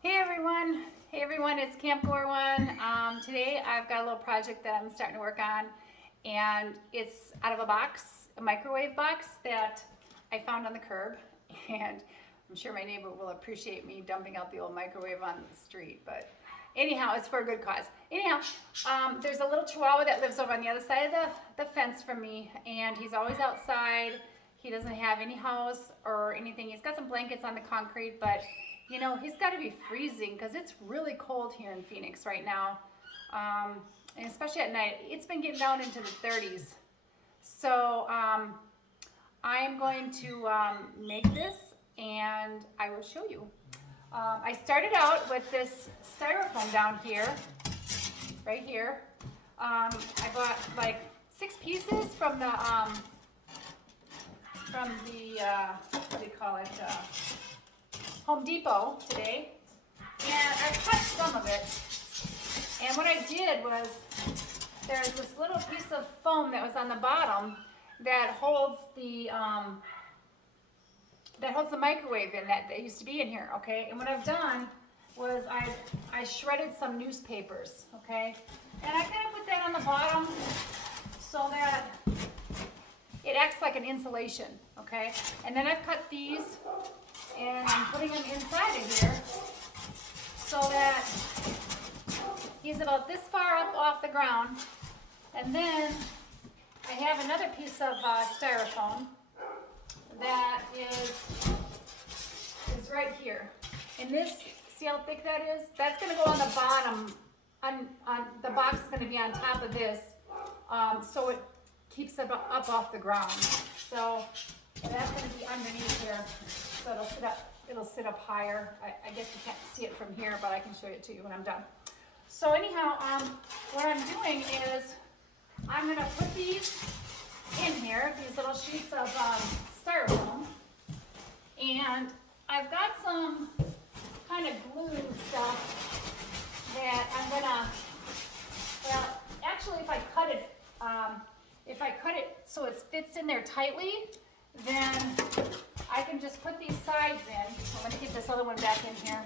Hey everyone, it's Camp Gore1. Today I've got a little project that I'm starting to work on, and it's out of a box, a microwave box that I found on the curb, and I'm sure my neighbor will appreciate me dumping out the old microwave on the street, but anyhow, it's for a good cause. Anyhow, there's a little chihuahua that lives over on the other side of the fence from me, and he's always outside. He doesn't have any house or anything. He's got some blankets on the concrete, but you know, he's got to be freezing because it's really cold here in Phoenix right now. And especially at night, it's been getting down into the 30s. So I am going to make this and I will show you. I started out with this styrofoam down here, right here. I bought like 6 pieces from the what do you call it? Home Depot today, and I cut some of it. And what I did was, there's this little piece of foam that was on the bottom that holds the microwave in that used to be in here. Okay, and what I've done was I shredded some newspapers. Okay, and I kind of put that on the bottom so that it acts like an insulation. Okay, and then I've cut these and I'm putting him inside of here so that he's about this far up off the ground. And then I have another piece of styrofoam that is right here. And this, see how thick that is? That's going to go on the bottom. On the box is going to be on top of this, so it keeps it up off the ground. So that's going to be underneath here. So it'll sit up higher. I guess you can't see it from here, but I can show it to you when I'm done. So anyhow, what I'm doing is I'm going to put these in here, these little sheets of styrofoam, and I've got some kind of glue stuff that I'm going to, well, actually if I cut it so it fits in there tightly, then I can just put these sides in. I'm going to get this other one back in here.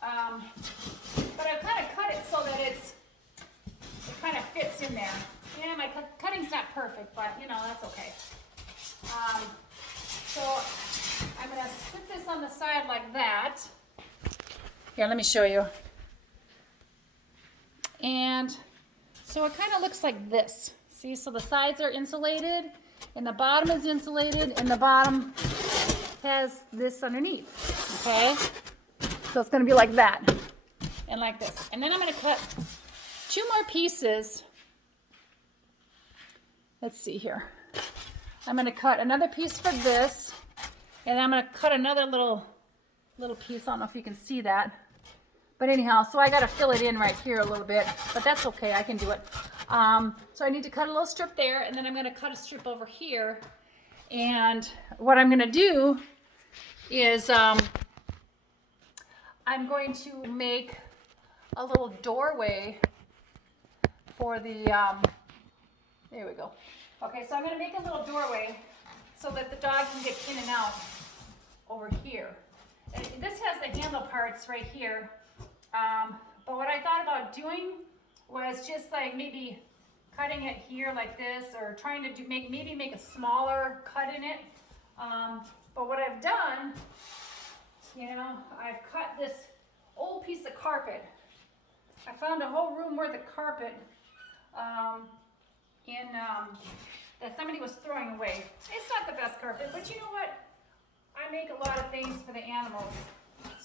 But I've kind of cut it so that it kind of fits in there. Yeah, my cutting's not perfect, but you know, that's okay. So I'm going to sit this on the side like that. Here, let me show you. And so it kind of looks like this. See, so the sides are insulated, and the bottom is insulated, and the bottom has this underneath, okay? So it's gonna be like that, and like this. And then I'm gonna cut 2 more pieces. Let's see here. I'm gonna cut another piece for this, and I'm gonna cut another little piece. I don't know if you can see that. But anyhow, so I gotta fill it in right here a little bit, but that's okay, I can do it. So I need to cut a little strip there, and then I'm gonna cut a strip over here. And what I'm gonna do is I'm going to make a little doorway for the, there we go. Okay, so I'm gonna make a little doorway so that the dog can get in and out over here. And this has the handle parts right here. But what I thought about doing was just like maybe cutting it here like this, or trying to maybe make a smaller cut in it. But what I've done, you know, I've cut this old piece of carpet. I found a whole room worth of carpet that somebody was throwing away. It's not the best carpet, but you know what? I make a lot of things for the animals.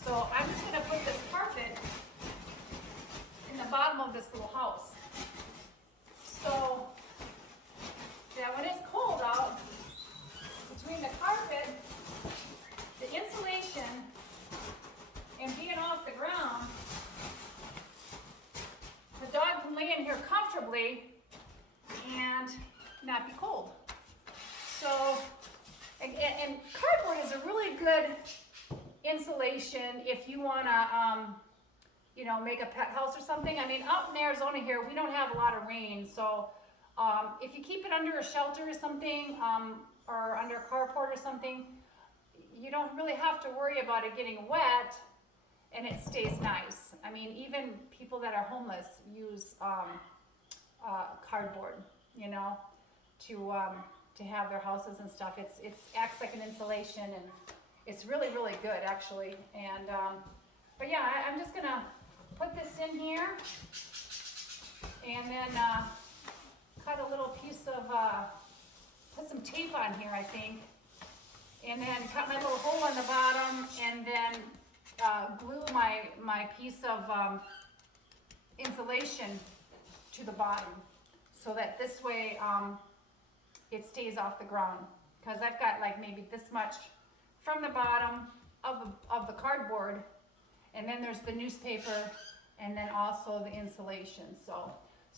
So I'm just going to put this carpet in the bottom of this little house. So that when it's cold out, between the carpet, the insulation, and being off the ground, the dog can lay in here comfortably and not be cold. So, and cardboard is a really good insulation if you want to, you know, make a pet house or something. I mean, out in Arizona here, we don't have a lot of rain, so if you keep it under a shelter or something, or under a carport or something, you don't really have to worry about it getting wet and it stays nice. I mean, even people that are homeless use cardboard, you know, to have their houses and stuff. It acts like an insulation, and it's really, really good actually. And but yeah, I'm just gonna put this in here, and then cut a little piece of put some tape on here, I think, and then cut my little hole in the bottom, and then glue my piece of insulation to the bottom, so that this way it stays off the ground. Because I've got like maybe this much from the bottom of the cardboard, and then there's the newspaper, and then also the insulation. So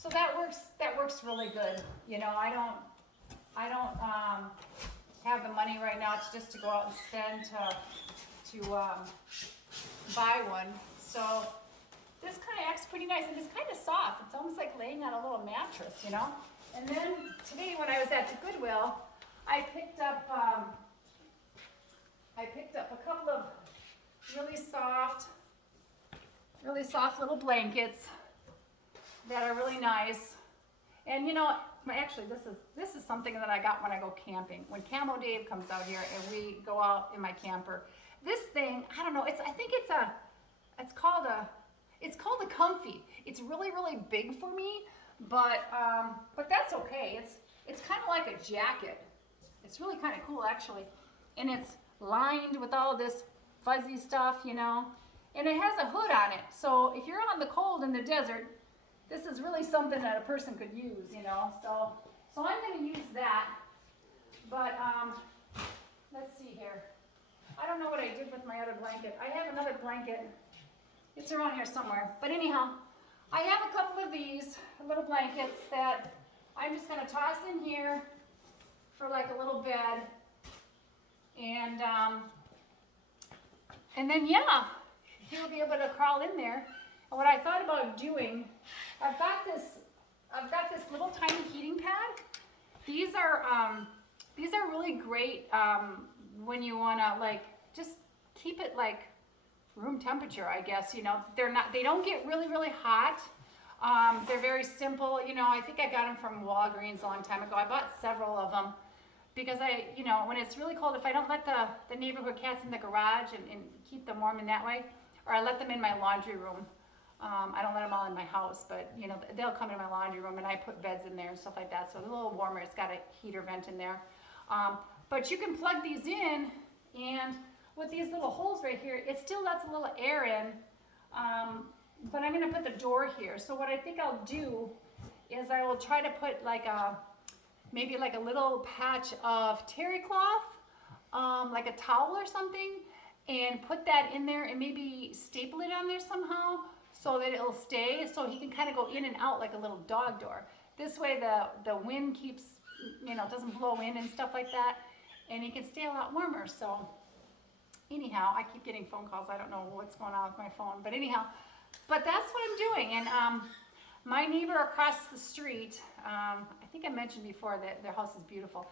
that works really good. You know, I don't have the money right now to go out and spend to buy one. So this kind of acts pretty nice, and it's kind of soft. It's almost like laying on a little mattress, you know. And then today when I was at the Goodwill, I picked up a couple of really soft little blankets that are really nice. And you know, actually this is something that I got when I go camping. When Camo Dave comes out here and we go out in my camper, this thing, I don't know, it's called a comfy. It's really, really big for me, but that's okay. It's kind of like a jacket. It's really kind of cool actually, and it's lined with all this fuzzy stuff, you know, and it has a hood on it. So if you're on the cold in the desert, this is really something that a person could use, you know. So I'm going to use that. But let's see here. I don't know what I did with my other blanket. I have another blanket. It's around here somewhere. But anyhow, I have a couple of these little blankets that I'm just going to toss in here for like a little bed. And then yeah, he'll be able to crawl in there. And what I thought about doing, I've got this little tiny heating pad. These are really great when you wanna like just keep it like room temperature, I guess. You know, they don't get really, really hot. They're very simple. You know, I think I got them from Walgreens a long time ago. I bought several of them because you know, when it's really cold, if I don't let the neighborhood cats in the garage and keep them warm in that way, or I let them in my laundry room. I don't let them all in my house, but you know, they'll come in my laundry room, and I put beds in there and stuff like that, so it's a little warmer. It's got a heater vent in there. But you can plug these in, and with these little holes right here, it still lets a little air in, but I'm gonna put the door here. So what I think I'll do is I will try to put like maybe like a little patch of terry cloth, like a towel or something, and put that in there and maybe staple it on there somehow, so that it'll stay, so he can kind of go in and out like a little dog door. This way the wind keeps, you know, doesn't blow in and stuff like that, and he can stay a lot warmer. So anyhow, I keep getting phone calls. I don't know what's going on with my phone, but anyhow, but that's what I'm doing. And my neighbor across the street, I think I mentioned before that their house is beautiful.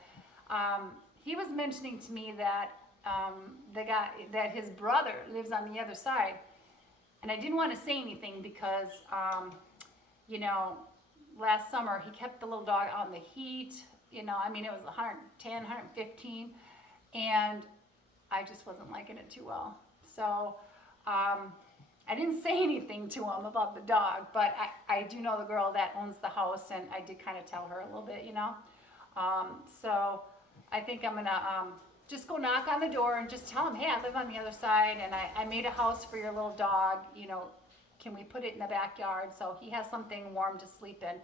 He was mentioning to me that that his brother lives on the other side. And I didn't want to say anything because, you know, last summer he kept the little dog out in the heat. You know, I mean, it was 110, 115, and I just wasn't liking it too well. So I didn't say anything to him about the dog, but I do know the girl that owns the house, and I did kind of tell her a little bit, you know. So I think I'm going to just go knock on the door and just tell him, hey, I live on the other side, and I made a house for your little dog, you know, can we put it in the backyard so he has something warm to sleep in.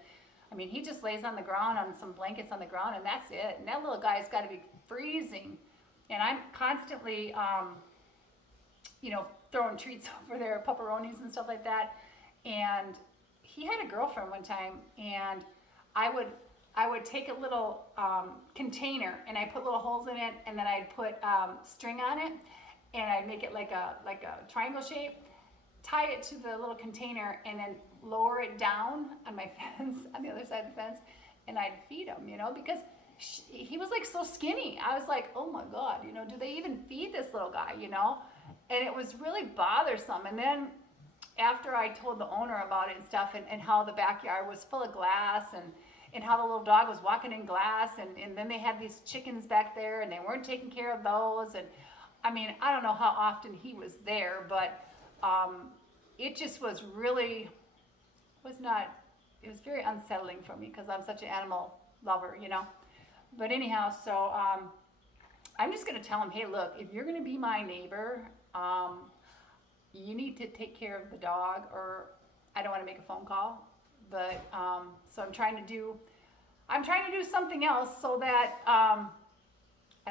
I mean, he just lays on the ground on some blankets on the ground, and that's it. And that little guy's got to be freezing. And I'm constantly, you know, throwing treats over there, pepperonis and stuff like that. And he had a girlfriend one time, and I would take a little container, and I put little holes in it, and then I'd put string on it, and I'd make it like a triangle shape, tie it to the little container, and then lower it down on my fence, on the other side of the fence, and I'd feed him, you know, because he was like so skinny. I was like, oh my God, you know, do they even feed this little guy, you know? and it was really bothersome. And then after I told the owner about it and stuff, and how the backyard was full of glass, and how the little dog was walking in glass, and then they had these chickens back there and they weren't taking care of those. And I mean, I don't know how often he was there, but it just was really, was not, it was very unsettling for me because I'm such an animal lover, you know. But anyhow, so I'm just going to tell him, hey, look, if you're going to be my neighbor, you need to take care of the dog, or I don't want to make a phone call. But so I'm trying to do something else so that I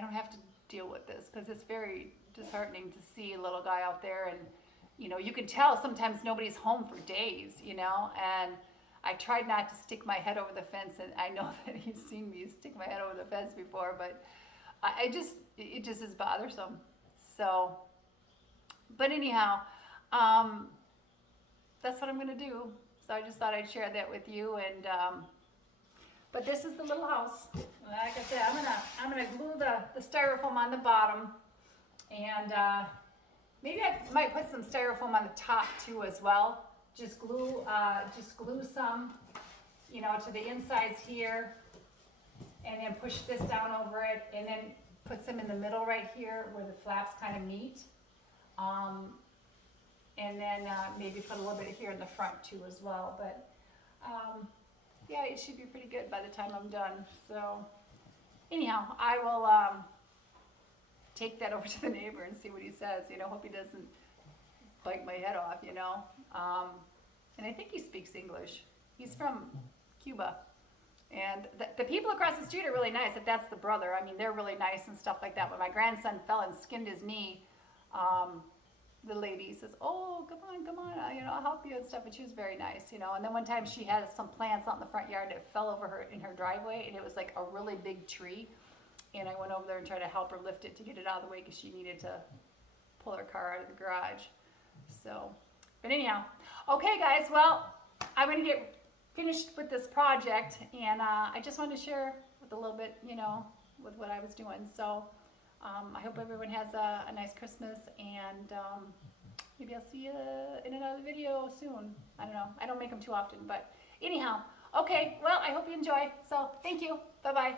don't have to deal with this, because it's very disheartening to see a little guy out there, and you know, you can tell sometimes nobody's home for days, you know. And I tried not to stick my head over the fence, and I know that he's seen me stick my head over the fence before, but it just is bothersome. So, but anyhow, that's what I'm gonna do. So I just thought I'd share that with you. And but this is the little house. Like I said, I'm gonna glue the styrofoam on the bottom, and maybe I might put some styrofoam on the top too as well. Just glue some, you know, to the insides here, and then push this down over it, and then put some in the middle right here where the flaps kind of meet. And then maybe put a little bit here in the front too as well. But yeah, it should be pretty good by the time I'm done. So anyhow, I will take that over to the neighbor and see what he says. You know, hope he doesn't bite my head off, you know. And I think he speaks English. He's from Cuba. And the people across the street are really nice. If that's the brother, I mean, they're really nice and stuff like that. When my grandson fell and skinned his knee, the lady says, oh, come on, you know, I'll help you and stuff. And she was very nice, you know. And then one time she had some plants out in the front yard that fell over her in her driveway, and it was like a really big tree. And I went over there and tried to help her lift it to get it out of the way, because she needed to pull her car out of the garage. So, but anyhow, okay guys, well, I'm going to get finished with this project, and I just wanted to share with a little bit, you know, with what I was doing. So I hope everyone has a nice Christmas, and maybe I'll see you in another video soon. I don't know. I don't make them too often, but anyhow, okay, well, I hope you enjoy. So thank you. Bye-bye.